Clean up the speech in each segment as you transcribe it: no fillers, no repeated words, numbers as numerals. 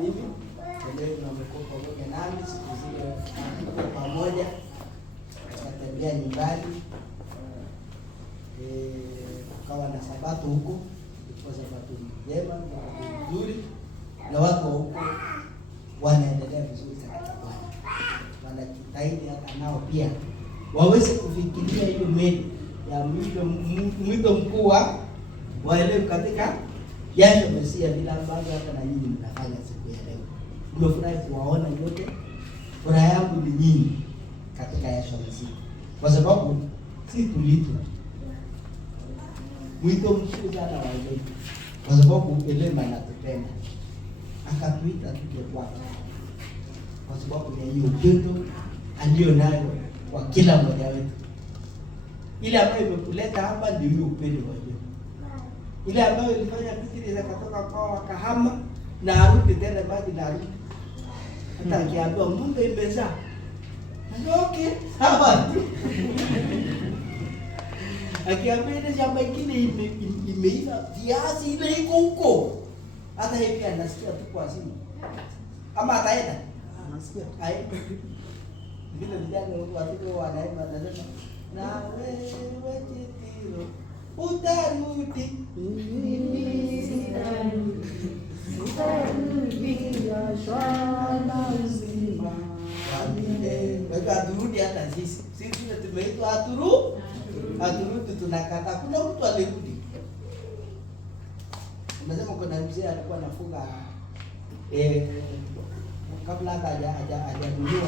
mimi ndio tunamekuwa pamoja nami siku zile kwa pamoja tukatembea nyumbani, tukawa na sabato huko, ilikuwa sabato njema nzuri, na watu huko wanaendelea vizuri katika Bwana, wanajitahidi hata nao pia waweze kufikiria hiyo meli ya mwito mkuu wa leo katika Yesu Mesia, bila ambavyo hata na nyinyi mnafanya siku ya leo. Nimefurahi kuwaona yote. Furaha yangu ni nyinyi katika Yesu Mesia, kwa sababu si tulitwa mwito mkuu sana wa leo, kwa sababu Elema anatupenda akatuita tuje kwake, kwa sababu ya hiyo upendo aliyo nayo kwa kila mmoja wetu. Ile ambayo imekuleta hapa ndio hiyo upendo wa Yesu. Ile ambayo ilifanya fikiri za kutoka kwa wakahama na arudi tena maji na arudi. Hata akiambiwa Mungu imezaa. Okay, sawa. Akiambiwa ile shamba ingine imeiva viazi ile iko huko. Hata hivi anasikia tu kwa simu. Ama ataenda. Anasikia aende. Vile vijana watoto wanaenda nasema na wewe Titiro utarudi bila shwana nzima. Wewe aturudi hata sisi tumeitwa aturudi tunakata. Kuna mtu alirudi. Unasema kuna mzee alikuwa anafuga kabla hata hajadunia,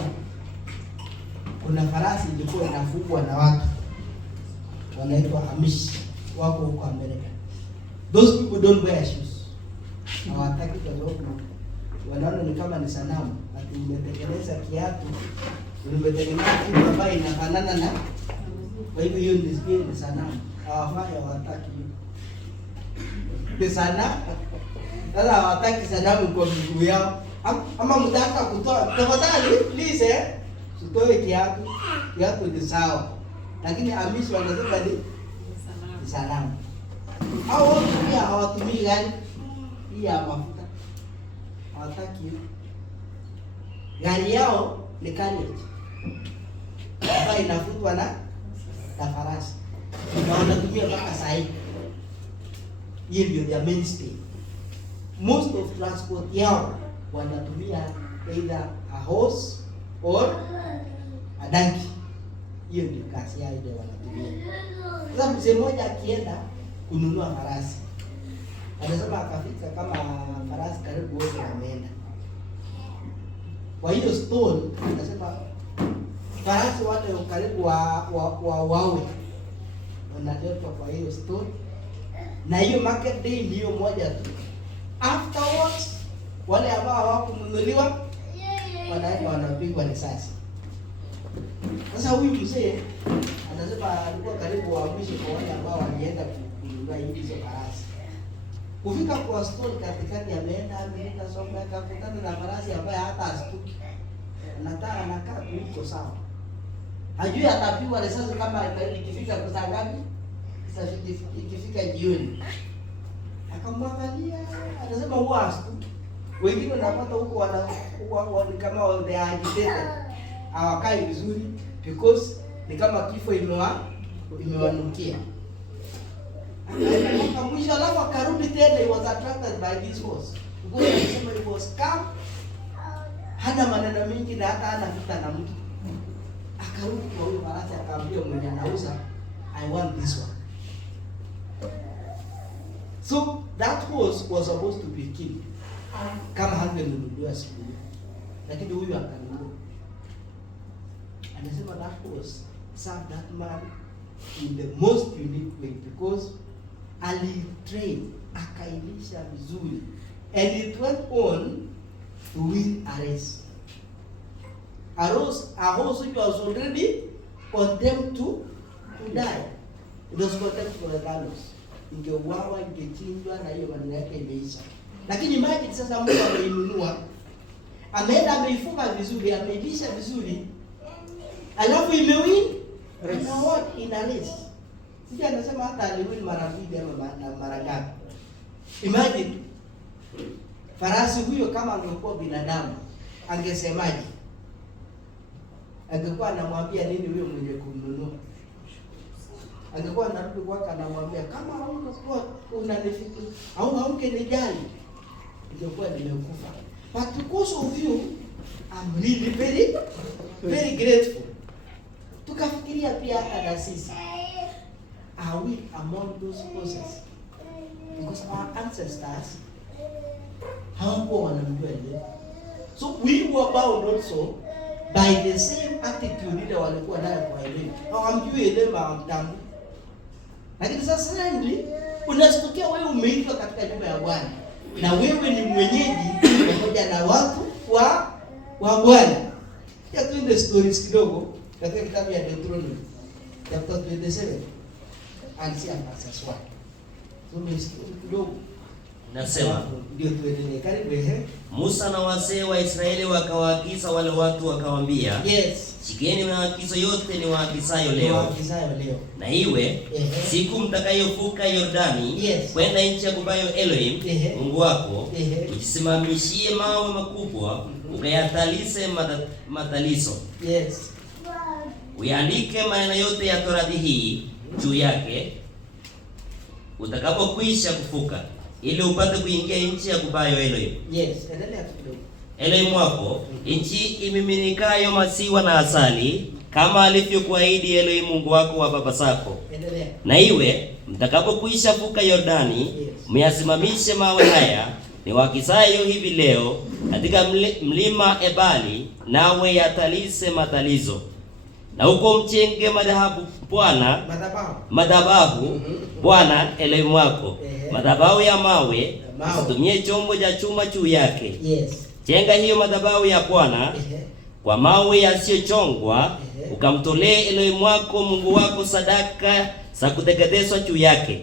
kuna farasi ilikuwa inafugwa na watu wanaitwa Amish, wako huko Amerika. Those people don't wear shoes. Hawataki kwa sababu wanaona ni kama ni sanamu. Ati umetengeneza kiatu, umetengeneza kitu ambayo inafanana na, kwa hivyo hiyo ni sanamu. Hawataki hiyo. Ni sanamu. Sasa hawataki sanamu kwa miguu yao. Ama mtaka kutoa, tafadhali please tutoe kiatu ni sawa. Lakini Amish wanasema ni sanamu. Hao wote pia hawatumii gari hii ya mafuta. Hawataki hiyo. Gari yao ni carriage ambayo inafutwa na farasi. Na wanatumia mpaka saa hii. Hiyo ndio their mainstay. Most of transport yao wanatumia either a horse or a donkey. Hiyo ndio kazi yao ndio wanatumia. Sasa mzee mmoja akienda kununua farasi, anasema akafika kama farasi karibu wote wameenda. Kwa hiyo stone anasema farasi wale karibu wawe wanaletwa kwa hiyo stone, na hiyo market day ndio moja tu. Afterwards wale ambao hawakununuliwa wanaenda wanapigwa risasi. Sasa huyu mzee anasema alikuwa karibu waambishi kwa wale ambao walienda kununua hizo farasi. Kufika kwa store katikati ameenda somo akakutana na farasi ambaye hata astuki. Anataka anakaa huko sawa. Hajui atapigwa risasi kama ikifika saa ngapi? Sasa ikifika jioni. Akamwangalia, anasema huwa astuki. Wengine wanapata huko wana kama they are agitated. Hawakai vizuri because ni kama kifo imewanukia. Mwisho alafu akarudi tena, he was attracted by this horse. Because anasema it was calm, hana maneno mingi na hata hana vita na mtu. Akarudi kwa huyo farasi akamwambia mwenye anauza, I want this one. So that horse was supposed to be killed kama hangenunuliwa siku hiyo, lakini huyu akanunua. Anasema that horse served that man in the most unique way because alitrain, akailisha vizuri, and it went on to win a race. A horse which was already condemned to die. It was condemned for the gallows. Ingeuawa, ingechinjwa na hiyo maneno yake imeisha. Lakini imagine sasa mtu ameinunua, ameenda ameifunga vizuri, ameilisha vizuri, alafu imewin in a race. Sija anasema hata aliwin mara mbili ama mara ngapi. Imagine Farasi huyo kama angekuwa binadamu angesemaje? Angekuwa anamwambia nini huyo mwenye kumnunua? Angekuwa anarudi kwake anamwambia kama haungekuwa unanifikiri au haungenijali ingekuwa nimekufa. But because of you I'm really very very grateful. Tukafikiria pia hata na sisi, are we among those causes? Because our ancestors hawakuwa wanamjua yeye. So we were bound also by the same attitude ile walikuwa nayo kwa elimu. Hawamjui elimu, hawamtambui. Lakini sasa suddenly unashtukia wewe umeitwa katika nyumba ya Bwana na wewe ni mwenyeji pamoja na watu wa Bwana. Ya tuende stories kidogo katika kitabu ya Deuteronomy chapter 27 anzia verse 1. Tumesikia kidogo. Nasema ndio tuendelee. Karibu ehe. Musa na wazee wa Israeli wakawaagiza wale watu wakawaambia, yes, shikeni maagizo yote ni waagizayo leo. Na iwe siku mtakayovuka Yordani kwenda nchi ya kubayo Elohim Mungu wako, ujisimamishie mawe makubwa ukayatalize matalizo. Yes. Uyaandike maneno yote ya Torati hii juu yake utakapokwisha kuvuka, ili upate kuingia nchi ya kubayo Elohim. Yes, endelea kidogo. Elohim wako, nchi imiminikayo maziwa na asali, kama alivyokuahidi Elohim Mungu wako wa baba zako. Endelea. Na iwe mtakapokwisha vuka Yordani, myasimamishe mawe haya ni waagizayo hivi leo katika mlima Ebali, nawe yatalize matalizo. Na huko mchenge madhabahu Bwana, madhabahu Bwana Elohim wako, madhabahu ya mawe, usitumie chombo cha chuma juu yake. Yes. Jenga hiyo madhabahu ya Bwana kwa mawe yasiyochongwa, ukamtolee Elohim wako Mungu wako sadaka za kuteketezwa juu yake.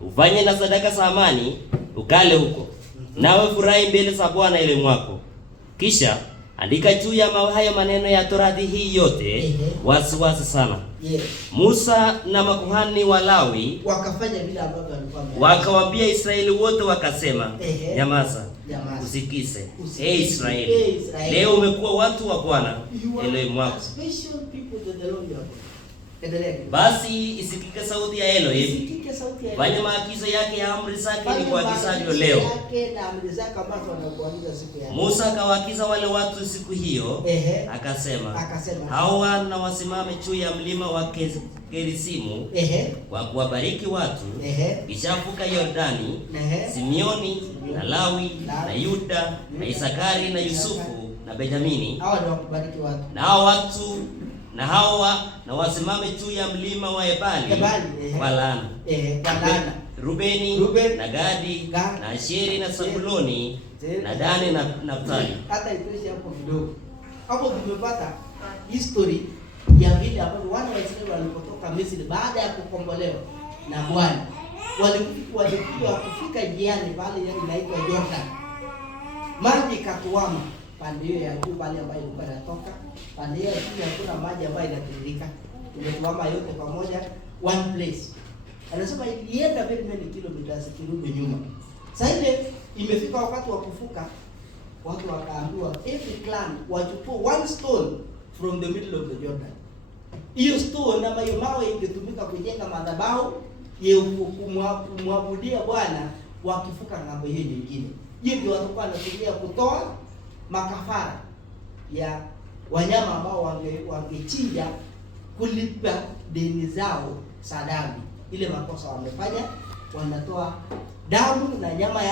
Ufanye na sadaka za amani, ukale huko. Nawe furahi mbele za Bwana Elohim wako. Kisha andika juu ya mawe hayo maneno ya Torati hii yote wasiwasi sana. Yes. Musa na makuhani wa Lawi wakafanya vile ambavyo walikuwa wakawaambia Israeli wote wakasema, nyamaza, usikize. Israeli, leo umekuwa watu wa Bwana Elohim wako. Basi isikike sauti ya Elohim, fanya maagizo yake ya amri zake ni kuagizavyo leo. Musa akawaagiza wale watu siku hiyo, akasema hao wana wasimame juu ya mlima wa Gerisimu kwa kuwabariki watu. Kisha vuka Yordani, Simeoni na Lawi na Yuda na Isakari na Yusufu na Benjamini, na hao watu na hawa na wasimame juu ya mlima wa Ebali kwa laana. Rubeni na Gadi na Asheri na Zabuloni na Dani na Naftali. Hata itoshi hapo kidogo. Hapo tumepata history ya vile ambavyo wana wa Israeli walipotoka Misri baada ya kukombolewa na Bwana. Walikuja kufika njiani pale inaitwa Jordan. Maji katuama pande hiyo ya juu pale ambayo ilikuwa inatoka, pande hiyo chini hakuna maji ambayo inatiririka. Imetuama yote pamoja one place. Anasema ilienda very many kilometers kirudi nyuma. Sasa ile imefika wakati wa kufuka, watu wakaambiwa every clan wachukue one stone from the middle of the Jordan. Hiyo stone ama hiyo mawe ingetumika kujenga madhabahu ya kumwabudia Bwana wakifuka ng'ambo hiyo nyingine. Hiyo ndio watakuwa wanatumia kutoa makafara ya wanyama ambao wangechinja kulipa deni zao sadaka. Ile makosa wamefanya, wanatoa damu na nyama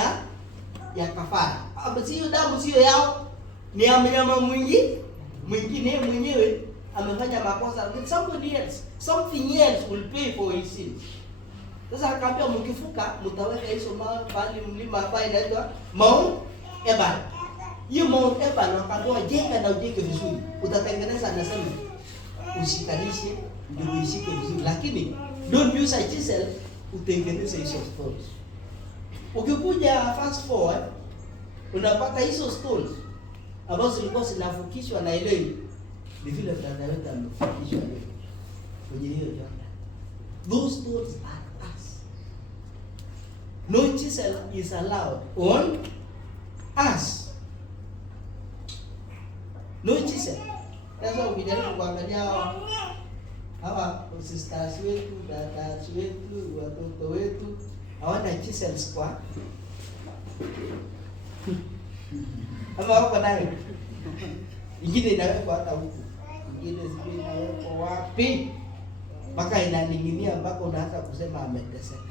ya kafara. Sio damu sio yao, ni mnyama mwingine mwenyewe amefanya makosa. Something else will pay for his sins. Sasa akaambia mkifuka mtaweka hizo mawe pale mlima ambao inaitwa Mount Ebal. Hiyo Mount Ebal wakaambiwa jenga na ujenge vizuri. Utatengeneza, anasema usikanishe ndio uishike vizuri, lakini don't use a chisel utengeneze hizo stones. Ukikuja fast forward unapata hizo stones ambazo zilikuwa zinafukishwa na Elohim, ni vile brother wetu amefukishwa kwenye hiyo Jordan. Those stones are us. No chisel is allowed on us. No chisel. Sasa ukijaribu kuangalia hawa sisters wetu, dadas wetu, watoto wetu hawana chisels kwa ama wako nayo. Ingine inawekwa hata huku, ingine sijui inawekwa wapi, mpaka inaning'inia mpaka unaanza kusema ameteseka.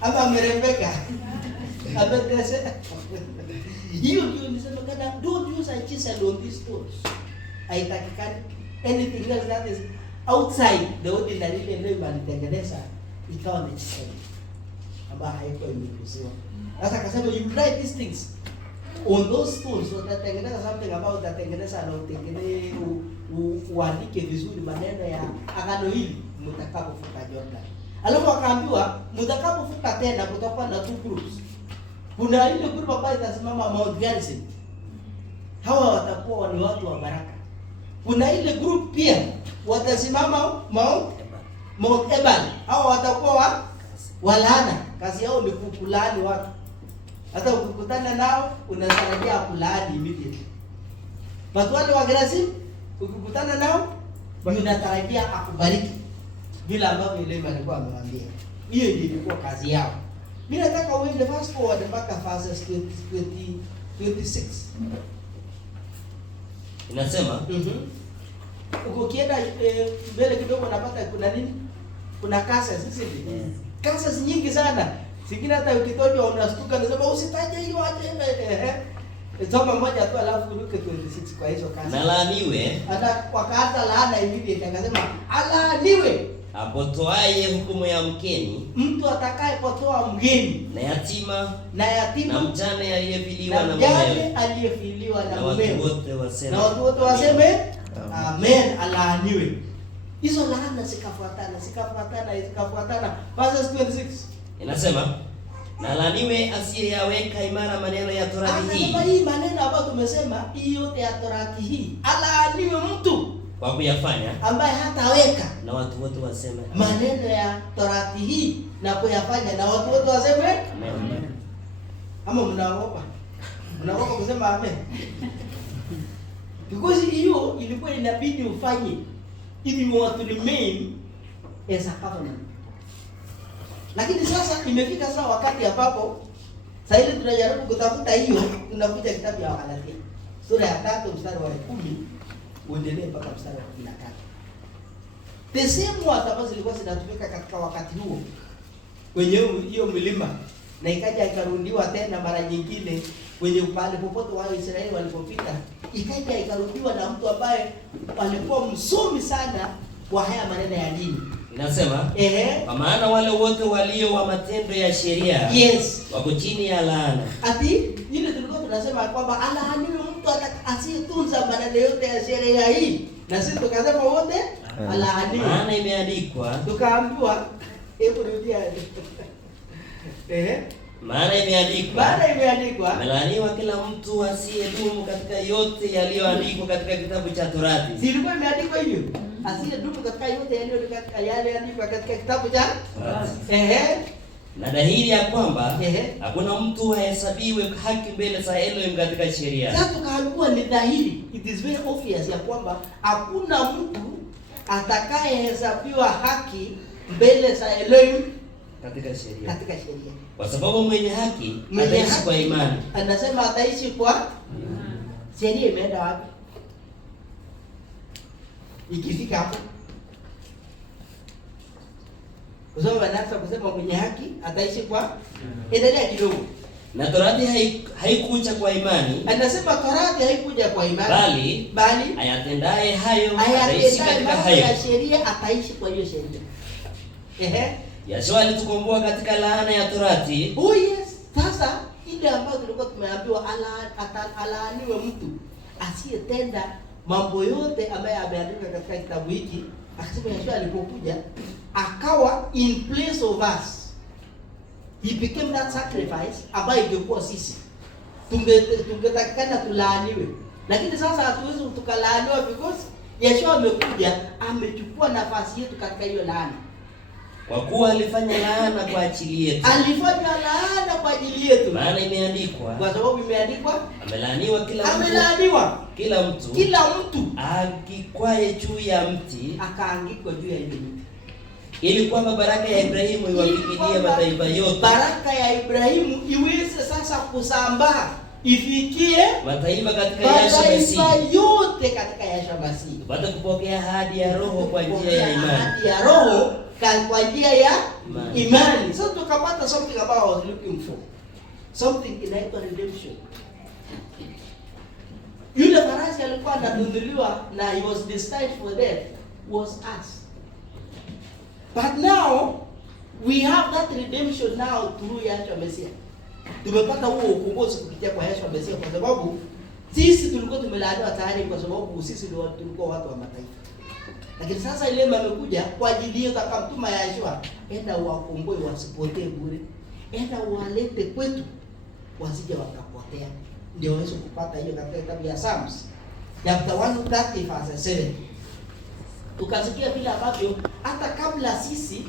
Ama amerembeka. Ameteseka. Hiyo ndio nisema kana don't use a chisel on these tools. Haitakikani anything else that is outside the ordinary ile ndio imetengeneza ikawa ni chisel. Aba haiko imekusiwa. Sasa akasema you write these things on those tools, utatengeneza something about utatengeneza na utengeneze uandike vizuri maneno ya agano hili mtakapovuka Jordan. Alafu akaambiwa mtakapovuka tena kutakuwa na two groups. Kuna ile group ambayo itasimama Mount Gerizim. Hawa watakuwa ni watu wa baraka. Kuna ile group pia watasimama Mount Ebal. Hawa watakuwa walaana. Kazi yao ni kukulaani watu. Hata ukikutana nao unatarajia kulaani immediately. Watu wale wa Gerizim ukikutana nao unatarajia akubariki bila ambavyo ile alikuwa amemwambia. Hiyo ndio ilikuwa kazi yao. Mimi nataka uende fast forward mpaka verses 26. Inasema ukienda mbele kidogo unapata kuna nini? Kuna cases, sisi cases nyingi sana. Singine hata ukitoja unastuka unasema usitaje hiyo aje. Soma moja tu alafu uruke 26 kwa hizo cases. Na laaniwe. Ana wakaanza laana immediately akasema alaaniwe apotoaye hukumu ya mkeni, mtu atakayepotoa mgeni na yatima na mjane aliyefiliwa na mumewe, na mumewe, na watu wote waseme amen. Alaaniwe. Hizo laana zikafuatana. Verse 26 inasema na laaniwe asiyeyaweka imara maneno ya Torati hii. Hii maneno ambayo tumesema hii yote ya Torati hii, alaaniwe mtu kwa kuyafanya, ambaye hataweka, na watu wote waseme maneno ya Torati hii na kuyafanya, na watu wote waseme amen. Ama mnaogopa kusema amen? Because hiyo ilikuwa inabidi ufanye if you want to remain as a covenant. Lakini sasa imefika sasa wakati ambapo sasa hivi tunajaribu kutafuta hiyo, tunakuja kitabu ya Wagalatia sura ya 3 mstari wa 10 uendelee mpaka mstari wa 13. The same word ambazo zilikuwa zinatumika katika wakati huo kwenye hiyo milima, na ikaja ikarudiwa tena mara nyingine kwenye upande popote wa Israeli walipopita, ikaja ikarudiwa na mtu ambaye alikuwa msomi sana wa haya maneno ya dini. Inasema kwa maana wale wote walio wa matendo ya sheria wako chini ya laana. Ati ile tulikuwa tunasema kwamba alaaniwe mtu asiyetunza maneno yote ya sheria hii, na sisi tukasema wote alaaniwe. Maana imeandikwa, tukaambiwa hebu rudia. Maana imeandikwa, amelaaniwa kila mtu asiyedumu katika yote yaliyoandikwa katika kitabu cha Torati. Si ilikuwa imeandikwa hivyo? Asiyedumu katika yote yaliyoandikwa katika kitabu cha Torati. Na dhahiri ya kwamba hakuna mtu ahesabiwe haki mbele za Elohim katika sheria. Sasa tukaambiwa ni dhahiri, it is very obvious ya kwamba hakuna mtu atakayehesabiwa haki mbele za Elohim katika sheria. Kwa sababu mwenye haki ataishi kwa imani. Anasema ataishi kwa sheria. Imeenda wapi? Ikifika hapo kwa sababu anaanza kusema mwenye haki ataishi kwa endelea kidogo. Na Torati haikuja kwa imani. Anasema Torati haikuja kwa imani, bali ayatendaye hayo ataishi katika hayo. Ya sheria ataishi kwa hiyo sheria. Yeshua alitukomboa katika laana ya Torati. Oh yes. Sasa ile ambayo tulikuwa tumeambiwa alaaniwe mtu asiyetenda mambo yote ambayo ameandika katika kitabu hiki. Akasema Yeshua alipokuja akawa in place of us. He became that sacrifice ambayo ingekuwa sisi. Tungetakikana tulaaniwe. Lakini sasa hatuwezi tukalaaniwa because Yeshua amekuja amechukua nafasi yetu katika hiyo laana. Kwa kuwa alifanya laana kwa ajili yetu. Alifanya laana kwa ajili yetu. Maana imeandikwa. Kwa sababu imeandikwa. Amelaaniwa kila mtu. Amelaaniwa kila mtu angikwaye juu ya mti. Akaangikwa juu ya ile mti. Ili kwamba baraka ya Ibrahimu iwafikie mataifa yote. Baraka ya Ibrahimu iweze sasa kusambaa, ifikie mataifa katika Yeshua Masihi. Mataifa yote katika Yeshua Masihi. Tupate kupokea ahadi ya Roho kwa njia ya imani. Ahadi ya Roho kwa njia ya imani. Sasa tukapata something about I was looking for. Something inaitwa redemption. Yule farasi alikuwa ananunuliwa na he was destined for death was us. But now we have that redemption now through Yeshua Messiah. Tumepata huo ukombozi kupitia kwa Yeshua Messiah kwa sababu sisi tulikuwa tumelaaniwa tayari kwa sababu sisi ndio tulikuwa watu wa mataifa. Lakini sasa ile amekuja kwa ajili yetu akamtuma Yeshua, enda wakomboe wasipotee bure. Enda walete kwetu wasije wakapotea. Ndio waweze kupata hiyo katika kitabu ya Psalms. Chapter 130 verse 7. Tukasikia vile ambavyo hata kabla sisi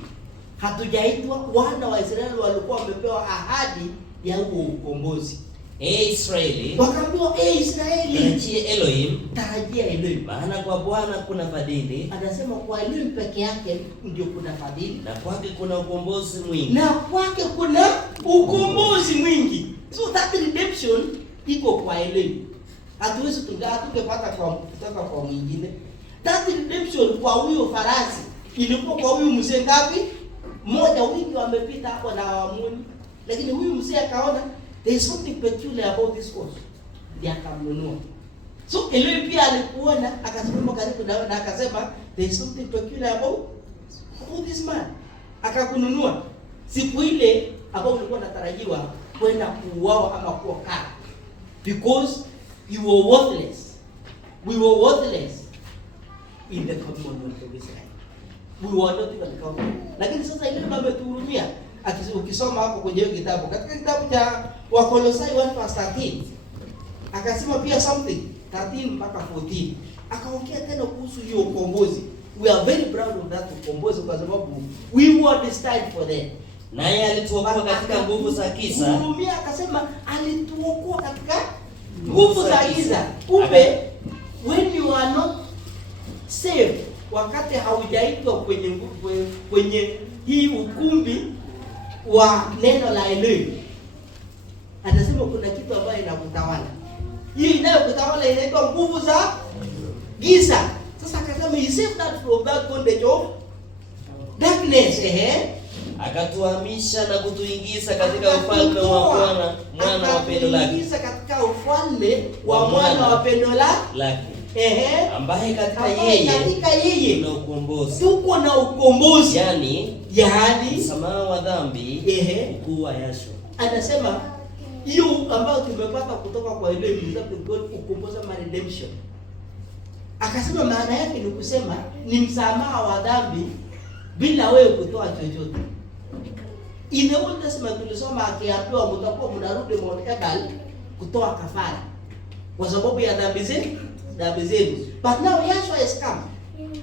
hatujaitwa wana wa Israeli walikuwa wamepewa ahadi ya huo ukombozi. Israeli, wakaambiwa Israeli, tarajia Elohim. Maana kwa Bwana kuna fadhili. Anasema kwa Elohim peke yake ndio kuna fadhili. Na kwake kuna ukombozi mwingi. So that redemption iko kwa Elohim. Hatuwezi tungepata kutoka kwa mwingine. That redemption kwa huyo farasi ilikuwa kwa huyu mzee ngapi? Mmoja, wingi wamepita hapo na Waamoni. Lakini huyu mzee akaona there is something peculiar about this horse. Ndiye akamnunua. So Elohim pia alikuona akasimama karibu na akasema there is something peculiar about this man. Akakununua. Siku ile ambayo ulikuwa unatarajiwa kwenda kuuawa ama kuwa kara. Because you were worthless. We were worthless in the commonwealth of Israel. We were not even counted. Lakini sasa ile baba tuhurumia. Ukisoma hapo kwenye kitabu, katika kitabu cha Wakolosai 1:13 akasema pia something 13 mpaka 14 akaongea tena kuhusu hiyo ukombozi. We are very proud of that ukombozi kwa sababu we were destined for that. Naye alituokoa katika nguvu za giza. Hurumia akasema alituokoa katika nguvu za giza. Kumbe when you are not saved, wakati haujaitwa kwenye hii ukumbi wa neno la Elohim, anasema kuna kitu ambayo inakutawala. Hii inayokutawala inaitwa nguvu za giza. Sasa akasema he saved us from that bondage of darkness. Akatuhamisha na kutuingiza katika ufalme wa Bwana, mwana wa pendo lake. Kuingiza katika ufalme wa mwana wa pendo lake. Ambaye katika yeye na ukombozi. Tuko na ukombozi. Yaani msamaha wa dhambi, ukuu wa Yeshua. Anasema hiyo ambayo tumepata kutoka kwa Elohim ni ukombozi ama redemption. Akasema maana yake ni kusema ni msamaha wa dhambi bila wewe kutoa chochote. In the Old Testament tulisoma akiambiwa mtakuwa mnarudi Mount Ebal kutoa kafara kwa sababu ya dhambi zenu. But now Yeshua has come.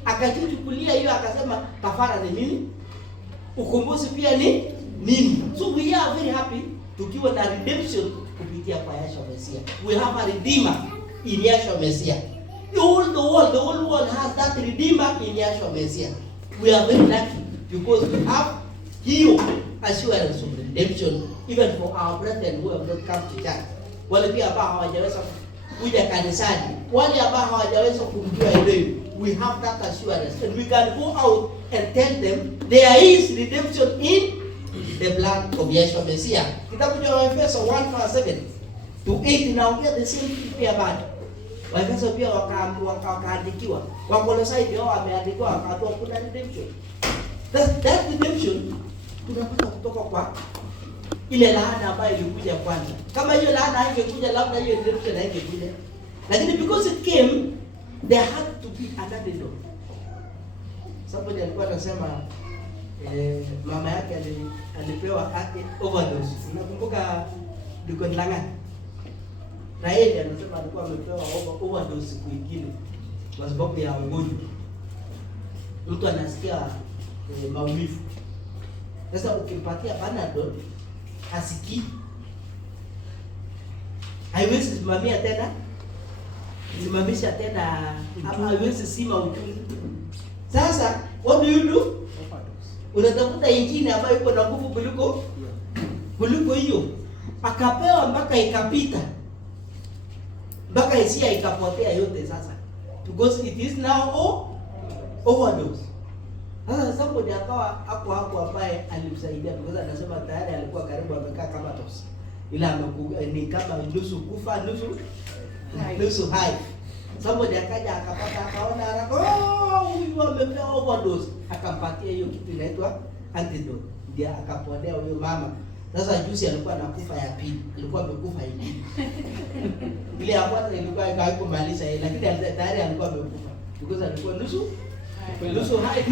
Akachukulia hiyo akasema kafara ni nini? Ukombozi pia ni nini? So we are very happy tukiwa na redemption kupitia kwa Yeshua Messiah. We have a redeemer in Yeshua Messiah. The whole world has that redeemer in Yeshua Messiah. We are very lucky because we have hiyo assurance of redemption even for our brethren who have not come to church. Wale pia ambao hawajaweza kuja kanisani, wale ambao hawajaweza kumjua Elohim, we have that assurance and we can go out and tell them there is redemption in the blood of Yeshua Messiah. Kitabu cha Waefeso 1:7 to 8 inaongea the same thing pia bado. Waefeso pia wakaandikiwa. Wakolosai pia wameandikiwa wakaambiwa kuna redemption. That redemption tunapata kutoka kwa ile laana ambayo ilikuja kwanza. Kama hiyo laana haingekuja labda hiyo redemption haingekuja. Lakini because it came, there had to be another door. Somebody alikuwa anasema mama yake alipewa overdose. Unakumbuka Deacon Langat? Na yeye anasema alikuwa amepewa overdose siku nyingine kwa sababu ya ugonjwa. Mtu anasikia maumivu. Sasa ukimpatia Panadol hasikii, haiwezi simamisha tena ama haiwezi sima uchungu. Sasa what do you do? Unatafuta ingine ambayo iko na nguvu kuliko hiyo, akapewa mpaka ikapita, mpaka hisia ikapotea yote. Sasa because it is now overdose. Sasa somebody akawa hapo ambaye alimsaidia, because anasema tayari alikuwa karibu amekaa kama tosi, ila ni kama nusu kufa nusu hai. Somebody akaja akapata, akaona haraka, huyu amepewa overdose, akampatia hiyo kitu inaitwa antidote, ndio akaponea huyo mama. Sasa juzi alikuwa anakufa ya pili, alikuwa amekufa hivi. Ile ya kwanza ilikuwa haikumaliza yeye, lakini tayari alikuwa amekufa because alikuwa nusu hai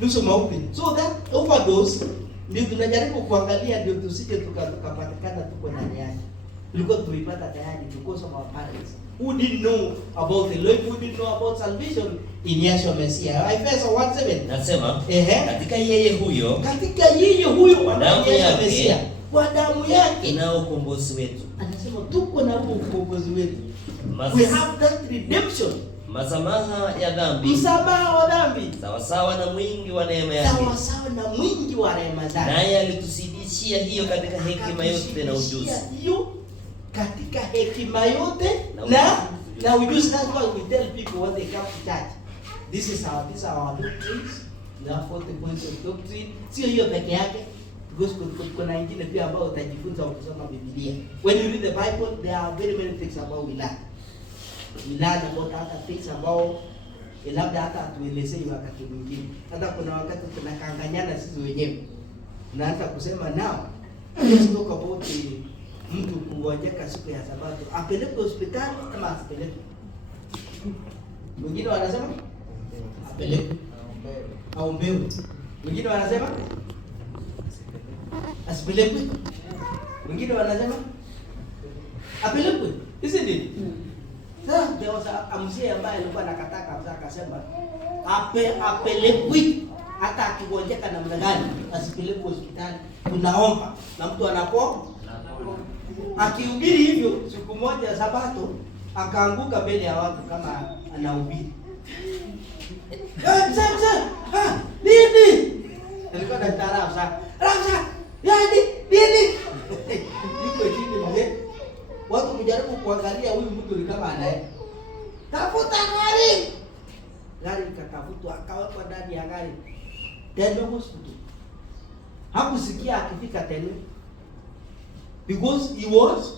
nusu mauti. So that overdose ndio tunajaribu kuangalia, ndio tusije tukapatikana tuko ndani yake. Tulikuwa tuipata tayari because of our parents who didn't know about the Lord, who didn't know about salvation in Yeshua Messiah. Efeso 1:7 nasema katika yeye huyo kwa damu yake na ukombozi wetu. Anasema tuko na ukombozi wetu. We have that redemption, msamaha wa dhambi sawasawa na mwingi wa neema yake, naye alituzidishia hiyo katika hekima yote na ujuzi. Katika hekima yote na ujuzi. That's why we tell people when they come to church, these are our doctrines. There are 40 points of doctrine. Sio hiyo peke yake, because kuna ingine pia ambao utajifunza ukisoma Biblia. When you read the Bible, there are very many things about we learn. We learn about other things ambao labda hata atuelezei wakati mwingine. Hata kuna wakati tunakanganyana sisi wenyewe, tunaanza kusema now let's talk about mtu kugonjeka siku ya Sabato, apelekwe hospitali ama asipelekwe. Wengine wanasema apelekwe aombewe, wengine wanasema asipelekwe, wengine wanasema apelekwe. Isn't it? Sasa there was a mzee ambaye alikuwa anakataa kabisa, akasema apelekwe, hata akigonjeka namna gani asipelekwe hospitali. Tunaomba na mtu anapo akihubiri hivyo. Siku moja Sabato akaanguka mbele ya watu kama anahubiri. Nini? Alikuwa na taarabu sana. Nini? Niko chini mzee. Watu kujaribu kuangalia huyu mtu ni kama anaye. Tafuta gari. Gari ikatafutwa, akawekwa ndani ya gari. Tendo hospital. Hakusikia akifika tena, because he was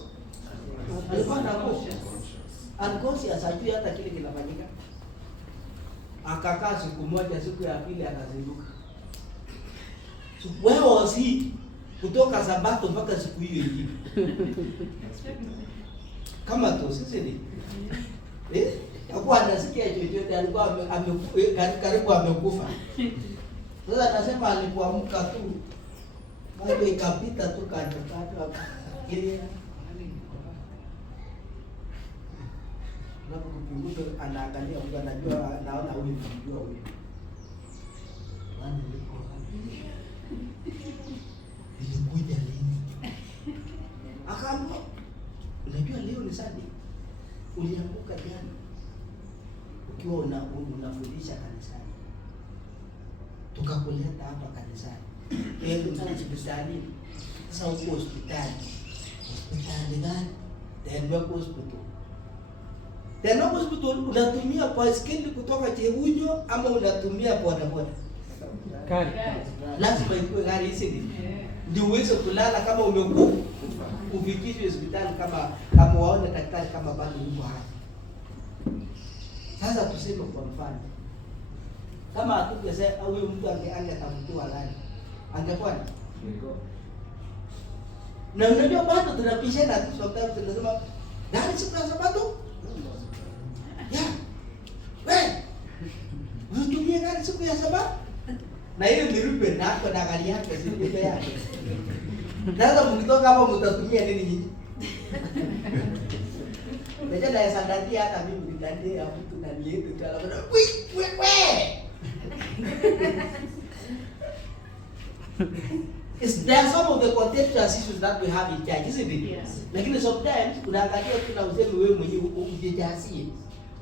alikuwa unconscious, hajui hata kile kinafanyika. Akakaa siku moja, siku ya pili akazinduka. So where was he kutoka Sabato mpaka siku hiyo ingine? Kama tu sisi ni hakuwa anasikia chochote, alikuwa karibu amekufa. Sasa anasema alipoamka tu mambo ikapita tu kando ile napo kupunguza, anaangalia mtu anajua, anaona huyu mjua huyu nani yuko ilikuja lini. Akaamua, unajua leo ni Sunday, ulianguka jana ukiwa unafundisha kanisani, tukakuleta hapa kanisani. Leo tunataka hospitali. Sasa uko hospitali gani? Tena hospital unatumia baiskeli kutoka Chebunyo ama unatumia bodaboda? Gari. Lazima ikuwe gari hizi ndio uweze kulala kama umekufa, ufikishwe hospitali kama waone daktari kama bado uko hai. Sasa tuseme kwa mfano, kama atukesema huyu mtu angetafutiwa gari, angekuwa na unajua bado tunapishana tu, sometimes tunasema gari siku ya Sabato. Unatumia gari siku ya Sabato? Na hiyo ni Ruben na hapo na gari yake si ndio yake. Sasa mkitoka hapo mtatumia nini nyinyi? Ndio na sadaki hata mimi ndio ya mtu na nietu tu alafu we. There are some of the contentious issues that we have in church, isn't it? Yes. Lakini sometimes unaangalia kuna usemi wewe mwenyewe ujijazie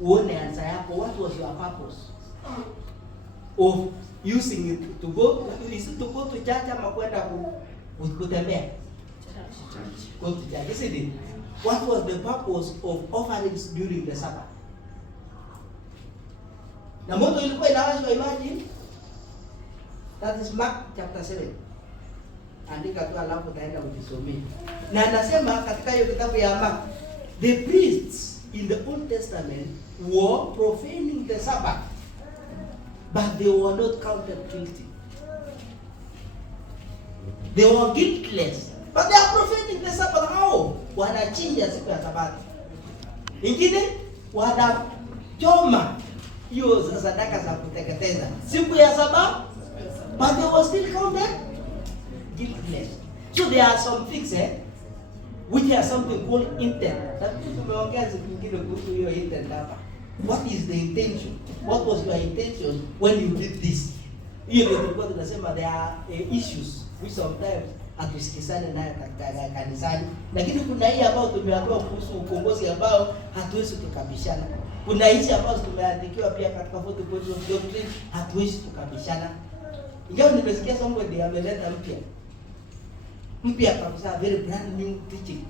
uone answer yako. What was your purpose of using it to go? Is it to go to church ama kwenda kutembea? Go to church, isn't it? What was the purpose of offerings during the Sabbath? Na moto ilikuwa inawashwa, imagine. That is Mark chapter 7. Andika tu alafu taenda kujisomea. Na anasema katika hiyo kitabu ya Mark, the priests in the Old Testament were profaning the Sabbath, but they were not counted guilty. They were guiltless, but they are profaning the Sabbath. How? Wanachinja siku ya Sabato. Ingine wanachoma hiyo sadaka za kuteketeza siku ya Sabato, but they were still counted guiltless. So there are some things which are something called intent. Tumeongea siku nyingine kuhusu hiyo intent hapa. What is the intention? What was your intention when you did this? Hiyo ndio tulikuwa tunasema there are issues which sometimes hatusikizane nayo katika kanisani, lakini kuna hii ambayo tumeambiwa kuhusu ukombozi ambao hatuwezi tukabishana. Kuna hizi ambazo tumeandikiwa pia katika 40 points of doctrine, hatuwezi tukabishana. Ingawa nimesikia somebody ameleta mpya kabisa, very brand new teaching,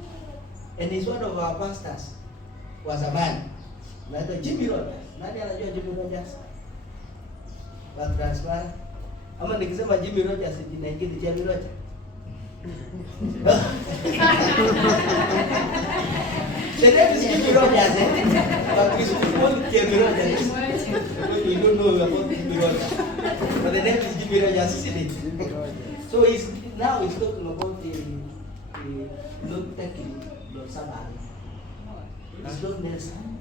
and is one of our pastors wa zamani, anaitwa Jimmy Rogers. Nani anajua Jimmy Rogers? Wa transfer. Ama nikisema Jimmy Rogers ninaingia Jimmy Rogers. The name is Jimmy Rogers, but we should call it Jimmy Rogers. You don't know about Jimmy Rogers, but the name is Jimmy Rogers, isn't it? So now he's talking about the not taking the Sabbath. It's not Nelson.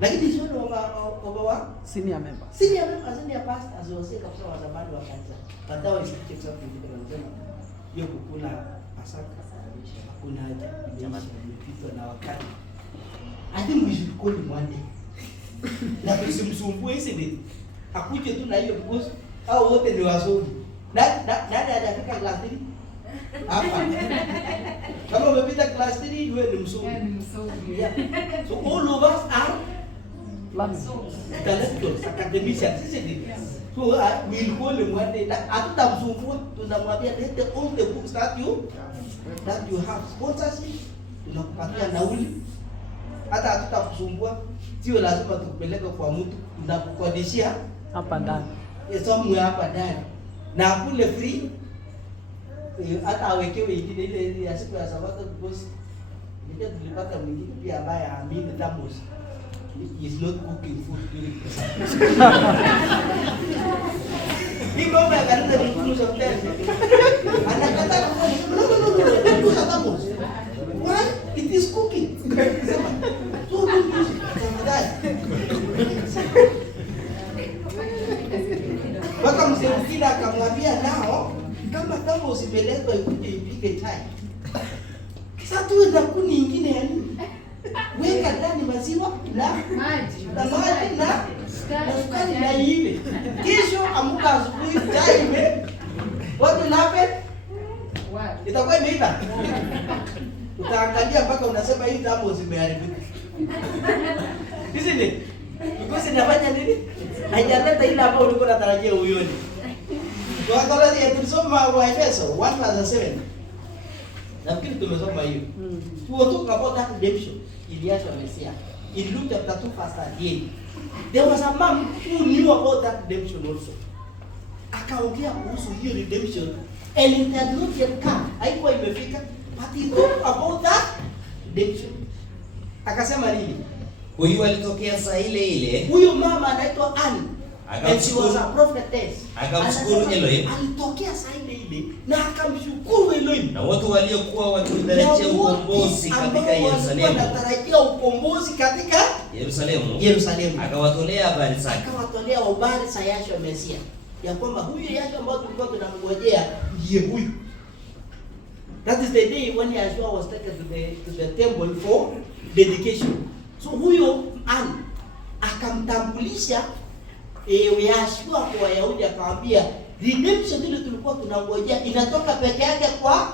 Lakini it's one of our senior members, senior pastors who say kabisa wa zamani wa kanisa. But now is teaching something different. Hiyo kukula Pasaka hakuna haja, imepitwa na wakati. I think we should call him one day. Na tusimsumbue, isn't it? Akuje tu na hiyo because hao wote ni wasomi. Nani hajafika class 3? Hapa. Kama umepita class 3 wewe ni msomi. Yeah. So all of us are talented academicians, isn't it? So we'll call him one day. Hatutamsumbua, tunamwambia lete all the books that you have. Sponsorship, tunakupatia nauli. Hata hatutakusumbua. Sio lazima tukupeleke kwa mtu, tunakukodishia hapa ndani. Somewhere hapa ndani. Na kule free, hata awekewe ingine ile ya siku ya Sabato, because ndio tulipata mwingine pia ambaye aamini thermos is not cooking food during the Sabbath. He go back and tell you sometimes. Anakata no, thermos. Why? It is cooking. So don't use it. Waka mzee mwingine akamwambia nao kama thermos imeletwa ikuje ipige chai. Sasa tuwe na kuni nyingine ya nini? Weka ndani maziwa na maji na sukari na ive. Kesho amka asubuhi chai ime. What will happen? Itakuwa imeiva. Utaangalia mpaka unasema hii thermos imeharibika. Isn't it? Because inafanya nini? Haijaleta ile ambayo ulikuwa unatarajia uione. Kwa sababu tulisoma wa Efeso 1:7. Nafikiri tumesoma hiyo. We talk about that redemption. Iliachwa Mesia. In Luke chapter 2:38. There was a man who knew about that redemption also. Akaongea kuhusu hiyo redemption and it had not yet come. Haikuwa imefika, but he talked about that redemption. Akasema nini? Huyu alitokea saa ile ile. Huyu mama anaitwa Anne. And she was a prophetess. Akamshukuru Elohim. Alitokea saa ile ile na akamshukuru Elohim. Na watu waliokuwa wakitarajia ukombozi katika Yerusalemu. Wanatarajia ukombozi katika Yerusalemu. Akawatolea habari zake. Akawatolea habari za Yahshua Mesia. Ya kwamba huyu Yahshua ambaye tulikuwa tunamngojea ndiye huyu. That is the day when Yahshua was taken to the temple for dedication. So huyo akamtambulisha Yahshua kwa Wayahudi, akamwambia Redemption ile tulikuwa tunangojea inatoka peke yake kwa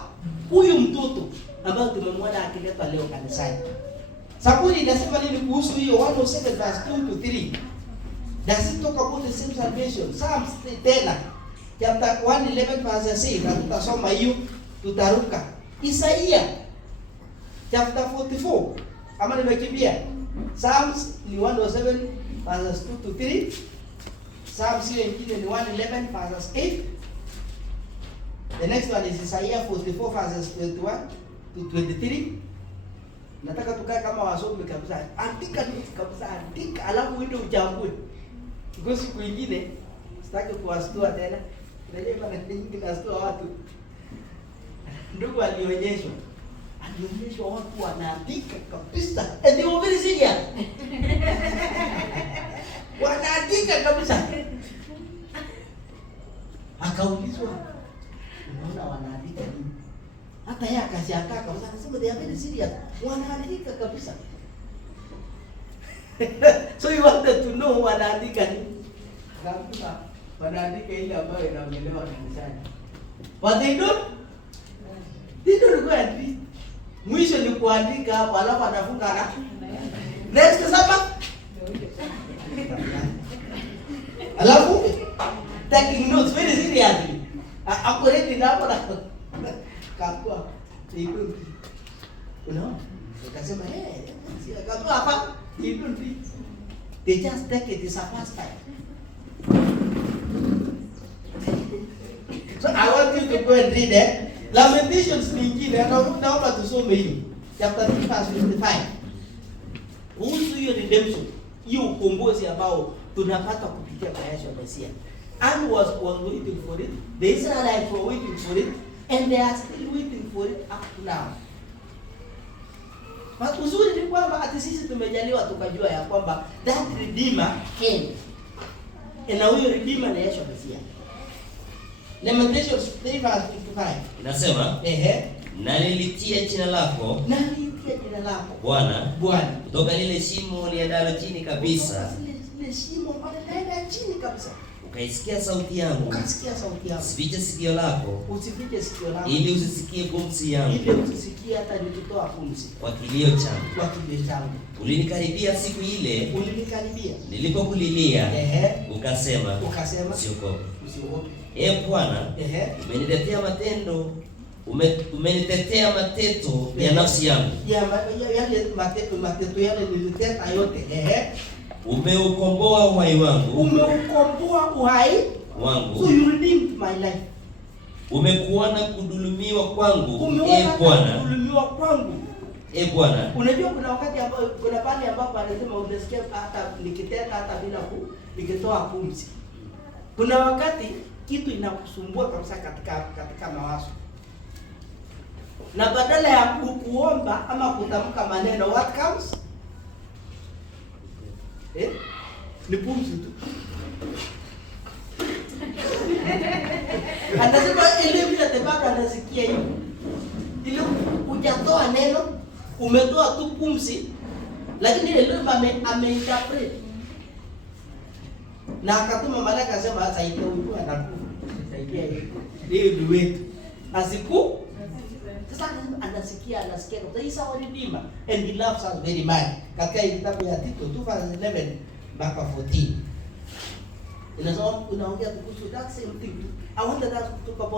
huyu mtoto ambaye tumemwona akiletwa leo kanisani. Zaburi inasema nini kuhusu hiyo 107 verse 2 to 3? Does it talk about the same salvation? Psalms tena chapter 111 verse 6, na tutasoma hiyo tutaruka. Isaiah chapter 44, ama nimekimbia. Psalms ni 107 verses 2 to 3. Psalms hiyo ingine ni 111 verses 8. The next one is Isaiah 44 verses 21 to 23. Nataka tukae kama wasomi kabisa. Andika kabisa, andika alafu uende uchambue. Because siku nyingine sitaki kuwastua tena. Ndio maana nyingine nastua watu. Ndugu alionyeshwa watu wanaandika kabisa. And they were very serious. Wanaandika kabisa. Akaulizwa, unaona wanaandika nini? Hata yeye akashangaa kabisa, akasema they are very serious. Wanaandika kabisa. So you wanted to know wanaandika nini? Kabisa. Wanaandika ile ambayo inaongelewa kanisani. But they don't go and read. Mwisho ni kuandika hapo alafu anafunga na next saba. Alafu taking notes very seriously. Accurate hapo na kapwa. Unaona? Ukasema si kapwa hapa. They just take it as a first time. So I want you to go and read it. Lamentations nyingine naomba tusome hiyo chapter 3 verse 55. Kuhusu hiyo redemption, hiyo ukombozi ambao tunapata kupitia kwa Yesu Masiya. And was waiting for it. The Israelites were waiting for it and they are still waiting for it up to now. But uzuri ni kwamba hata sisi tumejaliwa tukajua ya kwamba that redeemer came. Na huyo redeemer ni Yesu Masiya. Lamentations 3 verse 55. Inasema, na nilitia jina lako Bwana kutoka lile shimo liendalo chini kabisa. Lile shimo liendalo chini kabisa. Ukaisikia sauti yangu. Usifiche sikio lako. Ili usisikie pumzi yangu. Hata nikitoa pumzi. Kwa kilio changu. Ulinikaribia siku ile. Nilipokulilia. Ukasema. Usiogope. Bwana, umenitetea mateto ya nafsi yangu. Yale mateto yale niliteta yote. Umeukomboa uhai wangu. So you redeemed my life. Umekuona kudhulumiwa kwangu. Bwana. Unajua kuna wakati ambao kuna pale ambapo anasema unasikia hata nikiteta hata bila nikitoa pumzi. Kuna wakati kitu inakusumbua kabisa katika mawazo. Na badala ya kuomba ama kutamka maneno, what comes? Ni pumzi tu. Anasema ile bila tebaka anasikia hiyo. Ile hujatoa neno, umetoa tu pumzi, lakini ile lugha ameinterpret. Na akatuma malaika asema saidia huyu anakufa. Saidia hiyo ndio wetu. Asiku sasa anasikia kabisa he's our redeemer and he loves us very much. Katika kitabu ya Tito 2:11 mpaka 14. Inasema unaongea kuhusu that same thing. I wanted us to talk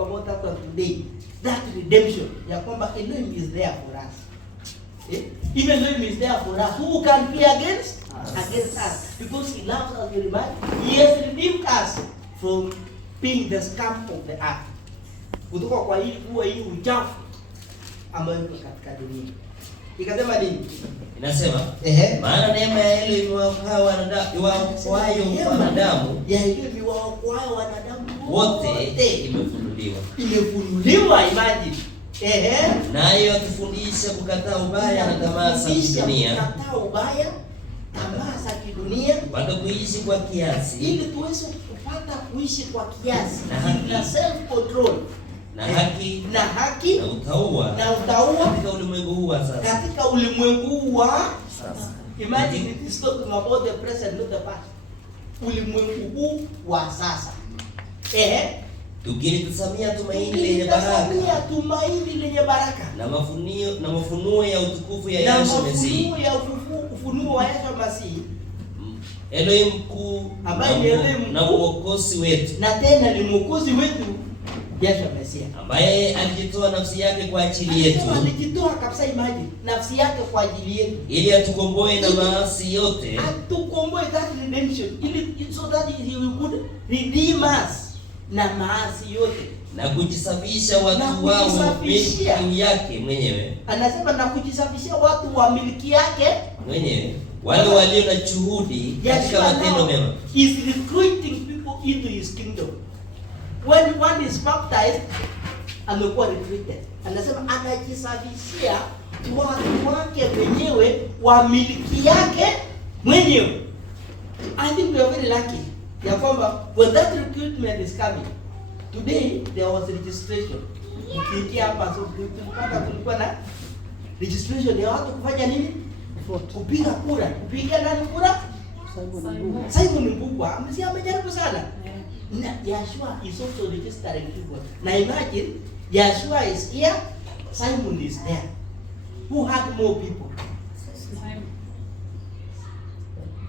about that today. That redemption ya kwamba Elohim is there for us. Even Elohim is there for us. Who can be against us? Because he loves us very much. He has redeemed us from being the scum of the earth. Kutoka kwa hii uchafu ambayo iko katika dunia. Ikasema nini? Inasema, maana neema ya Elohim iwaokoayo wanadamu, wote imefunuliwa. Imagine. Nayo atufundisha kukataa ubaya na tamaa za kidunia, mpaka kuishi kwa kiasi, ili tuweze kupata kuishi kwa kiasi na self control na haki na utauwa katika ulimwengu huu wa sasa. Imagine it is talking about the present, not the past. Ulimwengu huu wa sasa. Tukilitazamia tumaini lenye baraka. Tumaini lenye baraka. Na mafunuo ya utukufu ya Yesu Masihi. Na mafunuo ya ufunuo wa Yesu Masihi. Elohim mkuu na mwokozi wetu. Na tena ni mwokozi wetu Yesu Masihi, ambaye alijitoa nafsi yake kwa ajili yetu. Alijitoa kabisa, imagine, nafsi yake kwa ajili yetu. Ili atukomboe na maasi yote. Atukomboe, that redemption. Ili so that he would redeem us na maasi yote. Na kujisafisha watu wao miliki yake mwenyewe. Anasema na kujisafisha watu wa miliki yake mwenyewe. Wale walio na juhudi katika matendo mema. He is recruiting people into his kingdom. When one is baptized, amekuwa recruited. Anasema anajisafishia watu wake mwenyewe wa miliki yake mwenyewe. I think we are very lucky ya kwamba when that recruitment is coming, today there was registration. Ukiingia hapa so kulikuwa na registration ya watu kufanya nini? Kupiga kura. Kupiga nani kura? Simon Mbugua. Amejaribu sana. Yeshua is also registering people. Now imagine, Yeshua is here, Simon is there. Who had more people? Simon.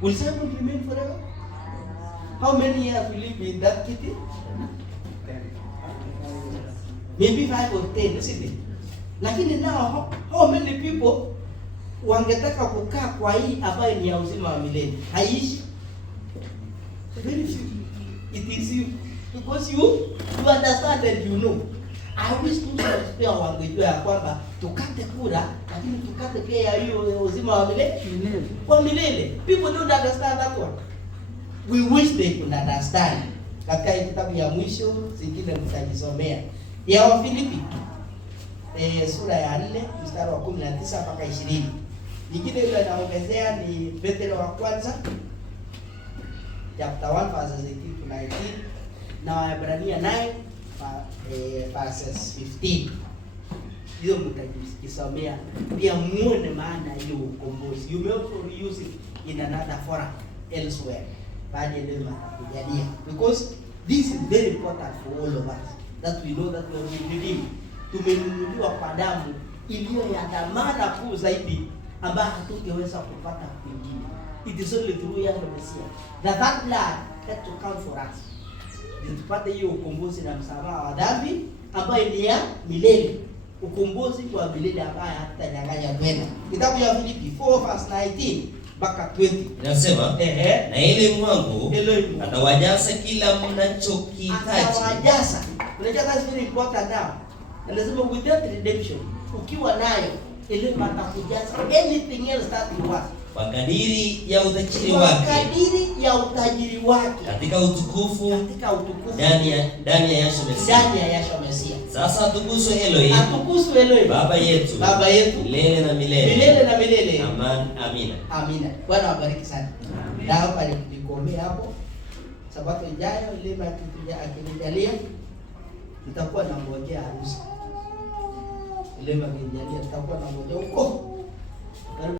Will Simon remain forever? How many years will he be in that kitty? 10. Maybe 5 or 10, isn't it? Lakini now, how many people wangetaka kukaa kwa hii ambayo ni ya uzima wa milele? Haishi. Very few. It is you, because you understand and you know. I wish to pia wangejua ya kwamba tukate kura, lakini tukate pia ya hiyo uzima wa milele. Kwa milele. People don't understand that one. We wish they could understand. Katika kitabu ya mwisho zingine mtajisomea ya Wafilipi sura ya 4 mstari wa 19 mpaka 20. Nyingine ile inaongezea ni Petro wa kwanza chapter 1 verses 18 to 19, na Waebrania 9 verses 15. Hiyo mtakisomea pia muone maana hiyo ukombozi. You may also use it in another forum elsewhere. Baada ya leo mtakujalia, because this is very important for all of us, that we know that we are redeemed. Tumenunuliwa kwa damu iliyo ya dhamana kuu zaidi ambayo hatungeweza kupata kwingine. It is only through Yeshua Messiah that blood had to come for us. Tupate hiyo ukombozi na msamaha wa dhambi ambayo ni ya milele. Ukombozi wa milele ambayo hatutanyang'anya tena. Kitabu ya Filipi 4 verse 19 mpaka 20. Inasema, na Elohim wangu atawajaza kila mnachokihitaji. Atawajaza. Unajua that's very important now. Anasema with that redemption, ukiwa nayo Elohim atakujaza anything else that you want. Kwa kadiri ya utajiri wake. Kwa kadiri ya utajiri wake. Katika utukufu. Ndani ya Yeshua Masihi. Ndani ya Yeshua Masihi. Sasa atukuzwe Elohim. Atukuzwe Elohim. Baba yetu. Baba yetu. Milele na milele. Milele na milele. Amina. Amina. Bwana wabariki sana. Na hapa nikomea hapo. Sabato ijayo ile akinijalia nitakuwa na ngojea harusi. Ile akinijalia nitakuwa na ngojea huko.